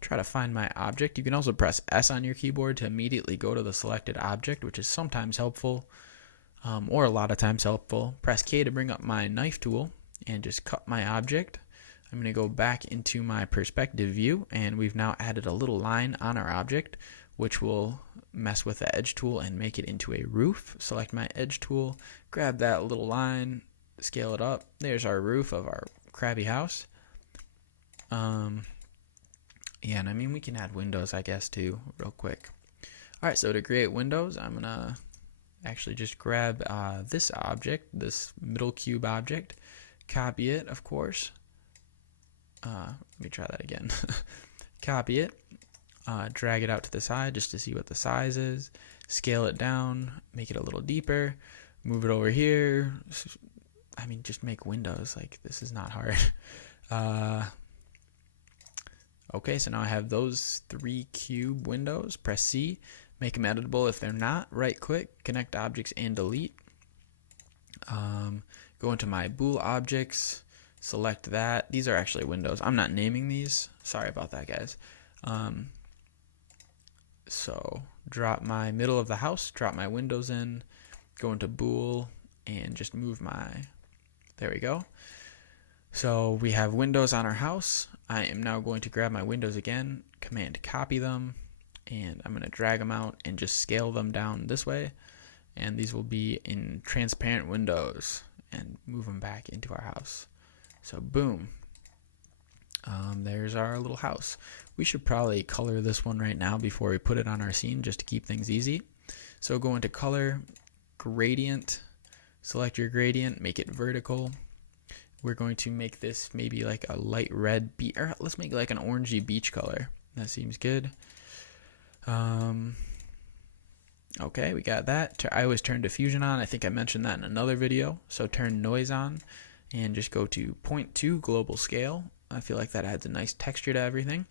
try to find my object. You can also press S on your keyboard to immediately go to the selected object, which is sometimes helpful, or a lot of times helpful. Press K to bring up my knife tool and just cut my object. I'm going to go back into my perspective view, and we've now added a little line on our object, which will mess with the edge tool and make it into a roof. Select my edge tool, grab that little line, scale it up. There's our roof of our crabby house. Yeah, and I mean, we can add windows, I guess, too, real quick. All right, so to create windows, I'm going to actually just grab this object, this middle cube object, copy it, of course. Let me try that again. Copy it, drag it out to the side just to see what the size is, scale it down, make it a little deeper, move it over here. I mean, just make windows. Like, this is not hard. Okay, so now I have those 3 cube windows. Press C, make them editable. If they're not, right click, connect objects and delete. Go into my bool objects, select that. These are actually windows. I'm not naming these. Sorry about that, guys. So drop my middle of the house, drop my windows in, go into bool, and just move my, there we go. So we have windows on our house. I am now going to grab my windows again, command copy them, and I'm going to drag them out and just scale them down this way. And these will be in transparent windows and move them back into our house. So boom. There's our little house. We should probably color this one right now before we put it on our scene just to keep things easy. So go into color, gradient, select your gradient, make it vertical. We're going to make this maybe like a light red, or let's make like an orangey beach color. That seems good. Okay, we got that. I always turn diffusion on. I think I mentioned that in another video. So turn noise on and just go to 0.2 global scale. I feel like that adds a nice texture to everything.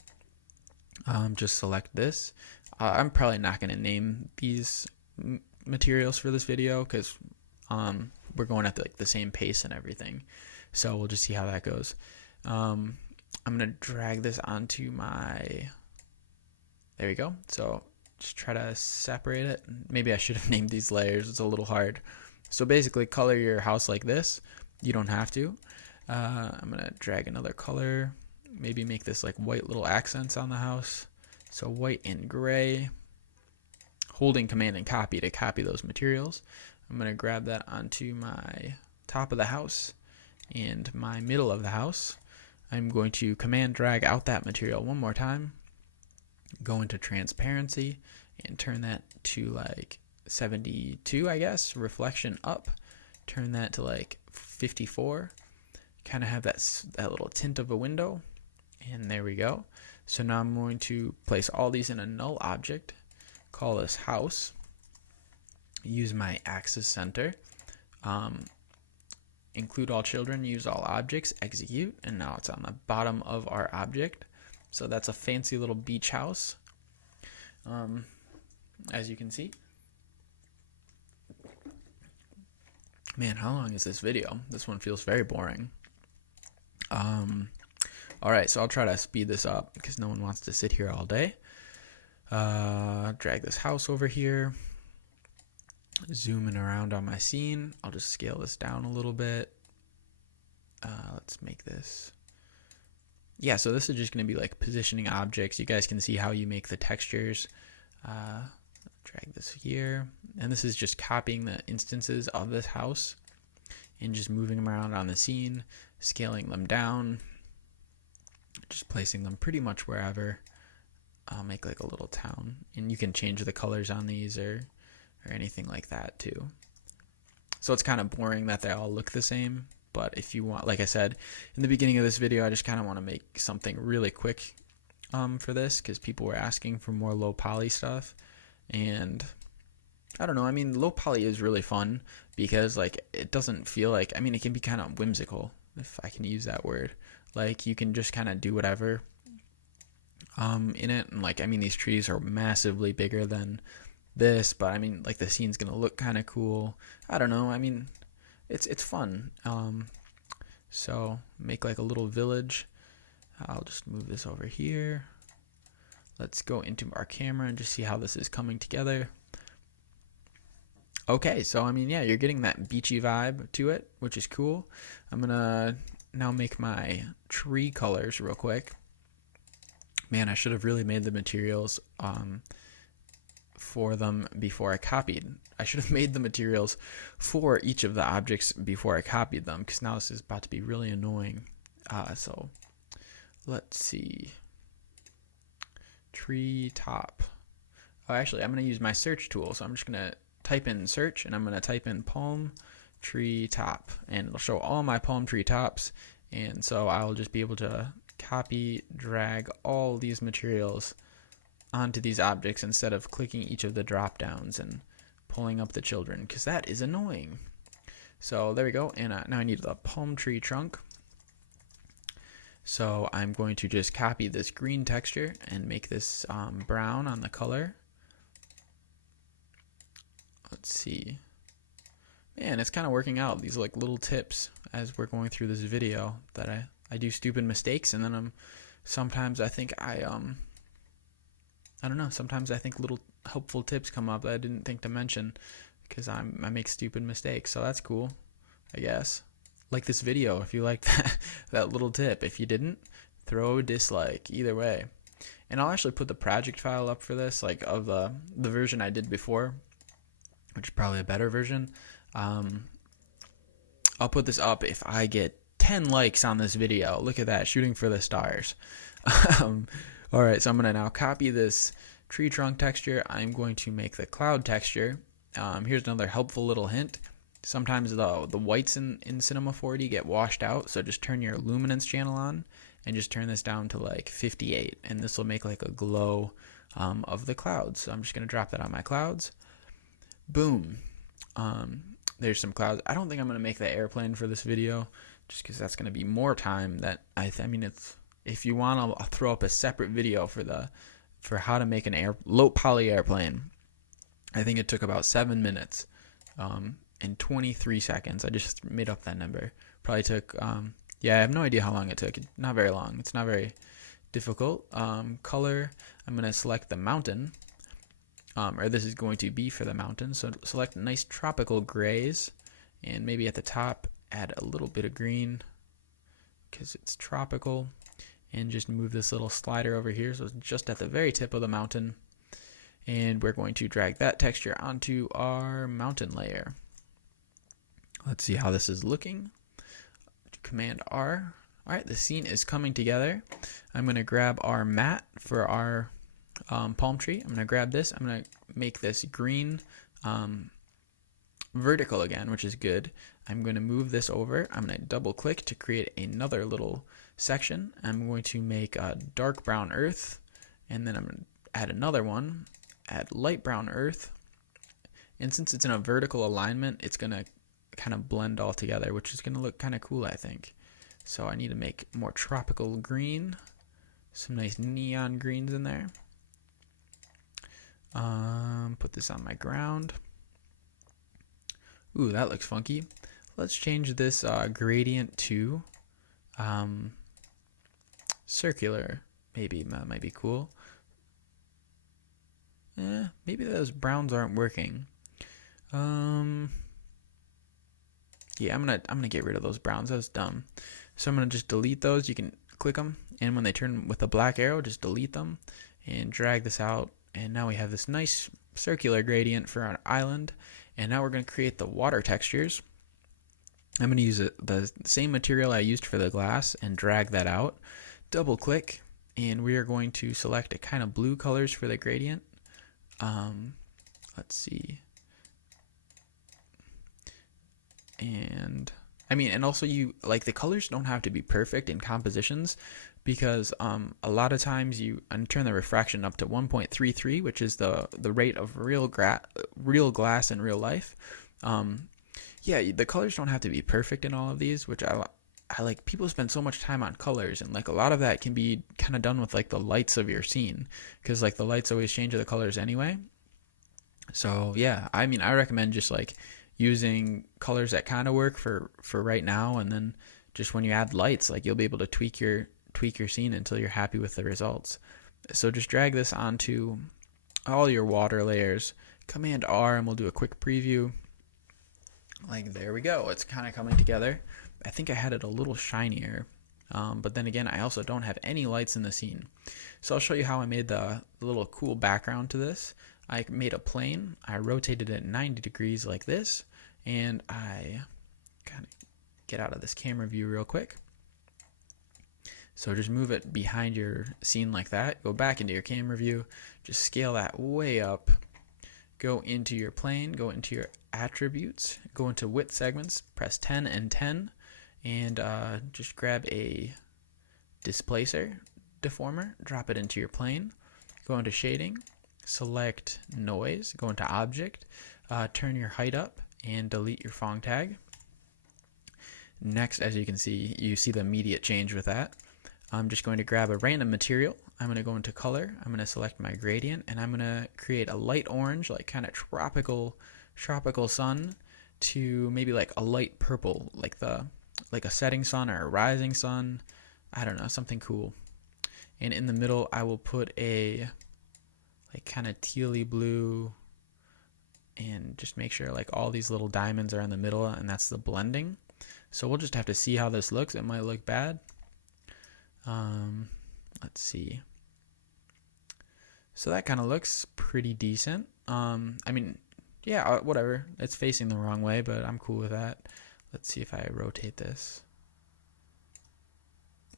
Just select this. I'm probably not going to name these materials for this video because we're going at the same pace and everything. So we'll just see how that goes. I'm going to drag this onto my There we go. So just try to separate it. Maybe I should have named these layers. It's a little hard. So basically color your house like this. You don't have to. I'm going to drag another color. Maybe make this like white little accents on the house. So white and gray. Holding Command and Copy to copy those materials. I'm going to grab that onto my top of the house and my middle of the house. I'm going to Command drag out that material one more time. Go into transparency and turn that to like 72, I guess. Reflection up. Turn that to like 54. Kind of have that little tint of a window. And there we go. So now I'm going to place all these in a null object. Call this house. Use my axis center. Include all children, use all objects, execute, and now it's on the bottom of our object. So that's a fancy little beach house, as you can see. Man, how long is this video? This one feels very boring. Alright, so I'll try to speed this up because no one wants to sit here all day. Drag this house over here. Zooming around on my scene. I'll just scale this down a little bit. Let's make this. Yeah, so this is just going to be like positioning objects. You guys can see how you make the textures. Drag this here. And this is just copying the instances of this house and just moving them around on the scene, scaling them down, just placing them pretty much wherever. I'll make like a little town. And you can change the colors on these or anything like that too. So it's kind of boring that they all look the same, but if you want, like I said in the beginning of this video, I just kind of want to make something really quick for this because people were asking for more low poly stuff, and I don't know, I mean low poly is really fun because like it doesn't feel like, I mean it can be kind of whimsical, if I can use that word. Like you can just kind of do whatever in it, and like I mean these trees are massively bigger than this, but I mean like the scene's gonna look kind of cool. I don't know, I mean it's fun. So make like a little village. I'll just move this over here. Let's go into our camera and just see how this is coming together. Okay, so I mean yeah, you're getting that beachy vibe to it, which is cool. I'm gonna now make my tree colors real quick. Man, I should have really made the materials for them before I copied. I should have made the materials for each of the objects before I copied them, because now this is about to be really annoying. So let's see. Tree top. Oh, actually, I'm going to use my search tool. So I'm just going to type in search, and I'm going to type in palm tree top, and it'll show all my palm tree tops. And so I'll just be able to copy, drag all these materials onto these objects instead of clicking each of the drop downs and pulling up the children, because that is annoying. So there we go. And now I need the palm tree trunk. So I'm going to just copy this green texture and make this brown on the color. Let's see. Man, it's kind of working out. These like little tips as we're going through this video that I do stupid mistakes, and then sometimes I think I don't know, sometimes I think little helpful tips come up that I didn't think to mention because I make stupid mistakes. So that's cool, I guess. Like this video if you like that little tip. If you didn't, throw a dislike. Either way. And I'll actually put the project file up for this, like of the version I did before, which is probably a better version. I'll put this up if I get 10 likes on this video. Look at that, shooting for the stars. Alright, so I'm going to now copy this tree trunk texture. I'm going to make the cloud texture. Here's another helpful little hint. Sometimes the whites in Cinema 4D get washed out, so just turn your luminance channel on and just turn this down to like 58, and this will make like a glow of the clouds. So I'm just going to drop that on my clouds. Boom. There's some clouds. I don't think I'm going to make the airplane for this video, just because that's going to be more time. That I mean, it's, if you want, I'll throw up a separate video for how to make an low poly airplane. I think it took about 7 minutes and 23 seconds. I just made up that number. Probably took yeah, I have no idea how long it took. Not very long. It's not very difficult. Color, I'm going to select the mountain, or this is going to be for the mountain. So select nice tropical grays, and maybe at the top add a little bit of green because it's tropical, and just move this little slider over here so it's just at the very tip of the mountain. And we're going to drag that texture onto our mountain layer. Let's see how this is looking. Command R. Alright, the scene is coming together. I'm going to grab our mat for our palm tree. I'm going to grab this. I'm going to make this green vertical again, which is good. I'm going to move this over. I'm going to double click to create another little section. I'm going to make a dark brown earth, and then I'm going to add another one, add light brown earth. And since it's in a vertical alignment, it's going to kind of blend all together, which is going to look kind of cool, I think. So I need to make more tropical green, some nice neon greens in there. Put this on my ground. Ooh, that looks funky. Let's change this gradient to circular. Maybe that might be cool. Maybe those browns aren't working. Yeah, I'm gonna get rid of those browns. That was dumb. So I'm gonna just delete those. You can click them, and when they turn with a black arrow, just delete them and drag this out. And now we have this nice circular gradient for our island. And now we're gonna create the water textures. I'm gonna use the same material I used for the glass and drag that out. Double click, and we are going to select a kind of blue colors for the gradient. Let's see. And I mean, and also you like the colors don't have to be perfect in compositions, because a lot of times you turn the refraction up to 1.33, which is the rate of real glass in real life. Yeah, the colors don't have to be perfect in all of these, which I like. People spend so much time on colors, and like a lot of that can be kind of done with like the lights of your scene, because like the lights always change the colors anyway. So yeah, I mean, I recommend just like using colors that kind of work for right now, and then just when you add lights, like you'll be able to tweak your scene until you're happy with the results. So just drag this onto all your water layers. Command R, and we'll do a quick preview. Like, there we go. It's kind of coming together. I think I had it a little shinier, but then again, I also don't have any lights in the scene. So I'll show you how I made the little cool background to this. I made a plane. I rotated it 90 degrees like this, and I kind of get out of this camera view real quick. So just move it behind your scene like that. Go back into your camera view. Just scale that way up. Go into your plane. Go into your attributes. Go into width segments. Press 10 and 10. And just grab a displacer deformer. Drop it into your plane. Go into shading. Select noise. Go into object. Turn your height up and delete your Phong tag. Next, as you can see, you see the immediate change with that. I'm just going to grab a random material. I'm going to go into color. I'm going to select my gradient, and I'm going to create a light orange, like kind of tropical sun, to maybe like a light purple, like a setting sun or a rising sun. I don't know, something cool. And in the middle, I will put a like kind of tealy blue, and just make sure like all these little diamonds are in the middle, and that's the blending. So we'll just have to see how this looks. It might look bad. Let's see. So that kind of looks pretty decent. I mean, yeah, whatever. It's facing the wrong way, but I'm cool with that. Let's see if I rotate this.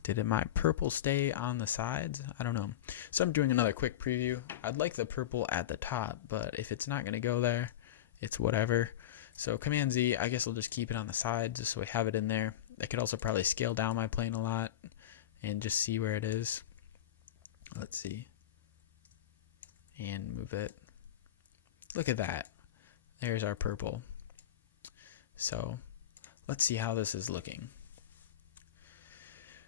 Did my purple stay on the sides? I don't know. So I'm doing another quick preview. I'd like the purple at the top, but if it's not going to go there, it's whatever. So Command Z, I guess I'll just keep it on the sides just so we have it in there. I could also probably scale down my plane a lot and just see where it is. Let's see. And move it. Look at that. There's our purple. So let's see how this is looking.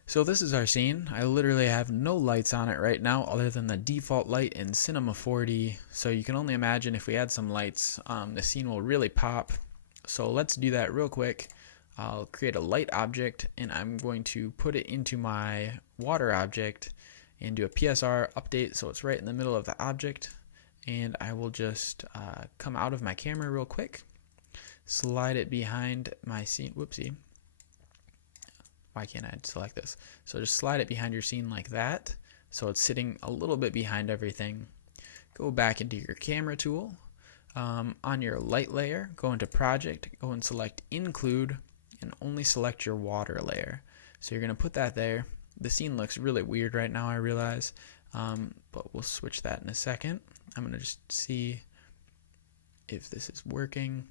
So this is our scene. I literally have no lights on it right now other than the default light in Cinema 4D. So you can only imagine if we add some lights, the scene will really pop. So let's do that real quick. I'll create a light object, and I'm going to put it into my water object, and do a PSR update so it's right in the middle of the object. And I will just come out of my camera real quick, slide it behind my scene. Whoopsie. Why can't I select this? So just slide it behind your scene like that, so it's sitting a little bit behind everything. Go back into your camera tool. On your light layer, go into project, go and select include, and only select your water layer. So you're going to put that there. The scene looks really weird right now, I realize, but we'll switch that in a second. I'm going to just see if this is working.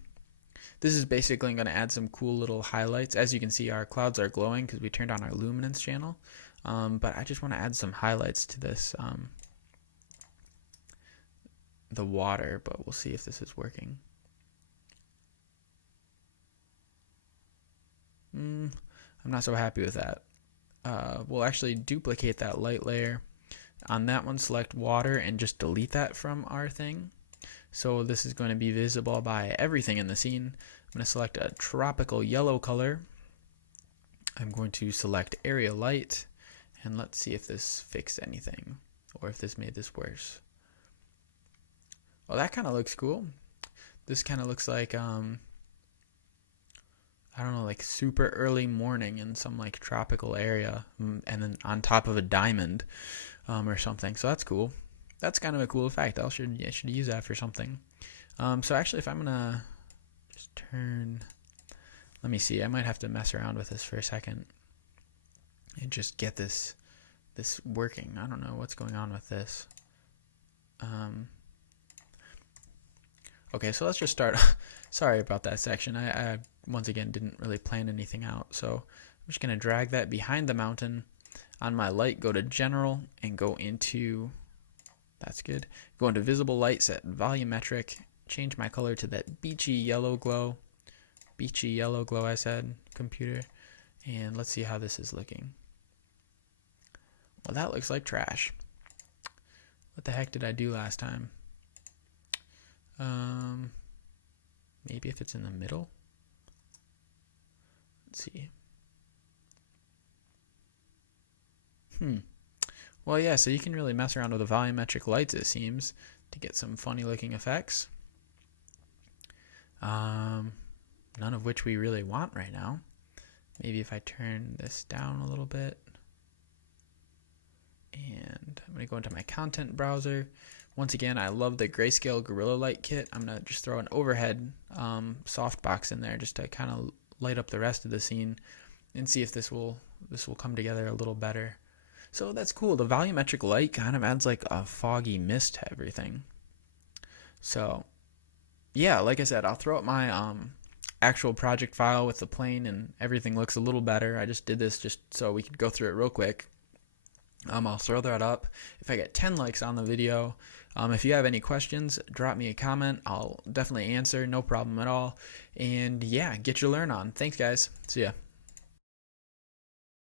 This is basically going to add some cool little highlights. As you can see, our clouds are glowing because we turned on our luminance channel, but I just want to add some highlights to this, the water, but we'll see if this is working. I'm not so happy with that. We'll actually duplicate that light layer. On that one, select water and just delete that from our thing. So this is going to be visible by everything in the scene. I'm going to select a tropical yellow color. I'm going to select area light, and let's see if this fixed anything or if this made this worse. Well, that kind of looks cool. This kind of looks like I don't know, like super early morning in some like tropical area, and then on top of a diamond or something. So that's cool. That's kind of a cool effect. I should use that for something. So actually, if I'm gonna just turn, let me see. I might have to mess around with this for a second and just get this working. I don't know what's going on with this. Okay, so let's just start. Sorry about that section. I once again didn't really plan anything out. So I'm just gonna drag that behind the mountain. On my light, go to general and go into, that's good. Go into visible light, set volumetric, change my color to that beachy yellow glow. Beachy yellow glow, I said, computer. And let's see how this is looking. Well, that looks like trash. What the heck did I do last time? Maybe if it's in the middle. Let's see. Well, yeah, so you can really mess around with the volumetric lights, it seems, to get some funny looking effects. None of which we really want right now. Maybe if I turn this down a little bit. And I'm going to go into my content browser. Once again, I love the Grayscale Gorilla Light kit. I'm going to just throw an overhead softbox in there just to kind of light up the rest of the scene and see if this will come together a little better. So that's cool. The volumetric light kind of adds like a foggy mist to everything. So yeah, like I said, I'll throw up my actual project file with the plane and everything looks a little better. I just did this just so we could go through it real quick. I'll throw that up. If I get 10 likes on the video, if you have any questions, drop me a comment. I'll definitely answer, no problem at all. And yeah, get your learn on. Thanks guys. See ya.